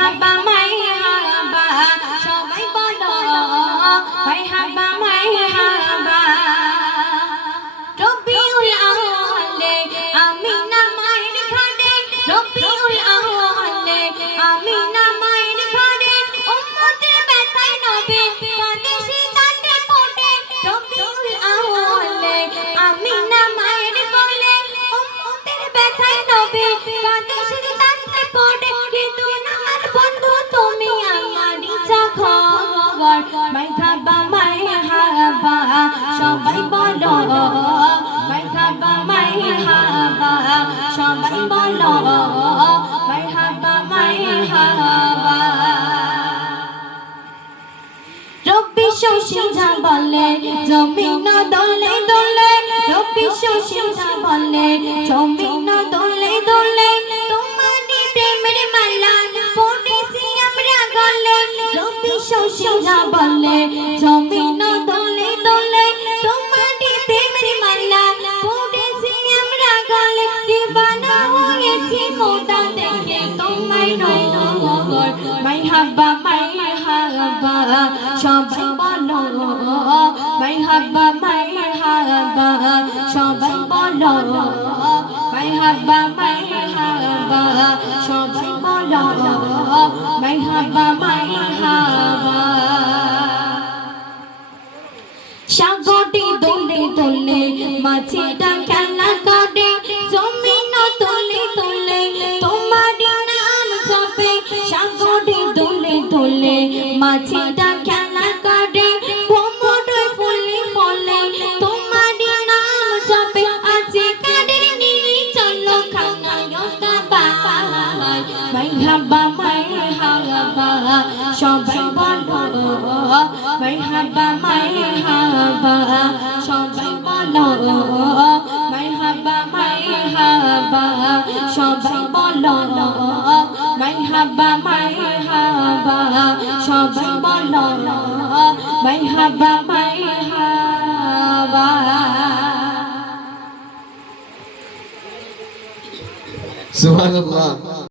মারহাবা মারহাবা সবাই বলো মারহাবা মারহাবা রবিউল আউয়ালে আমিনা মায়ের ঘরে রবিউল আউয়ালে আমিনা মায়ের ঘরে উম্মতের ব্যথায় নবে কাঁদে শীতাতে পড়ে রবিউল আউয়ালে আমিনা মায়ের কোলে উম্মতের ব্যথায় নবে কাঁদে শীতাতে পড়ে কিন্তু আমার বন্ধু তুমি আমারই চাখর মারহাবা মারহাবা সবাই বলো মারহাবা মারহাবা সবাই বলো মারহাবা মারহাবা রব্বি শশীরা বলে জমিন দলে দলে রব্বি শশীরা বলে জমিন দলে দলে তোমারই প্রেমের মালা পড়েছি আমরা গলে রব্বি শশীরা বলে জমিন দলে দলে তোমারই প্রেমের মালা পড়েছি আমরা গলে দিবানা হয়েছি মোটা দেখে তোমায় নগর মারহাবা মারহাবা সবাই বলো মারহাবা মারহাবা সবাই বলো মারহাবা মারহাবা সবাই বলো মারহাবা মারহাবা সাগরে দোলে দোলে মাছেরা খেলা করে জমিন তোলে তোলে তোমারই নাম জপে সাগরে দোলে দোলে মাছেরা খেলা করে ভ্রমর ফুলে ফলে তোমারই নাম জপে আছে কাদের নীলি চলো খানায় কাবায় মারহাবা মারহাবা সবাই বলো মারহাবা মারহাবা সবাই বলো মারহাবা মারহাবা সবাই বলো মারহাবা মারহাবা সবাই বলো মারহাবা মারহাবা সুবহানাল্লাহ।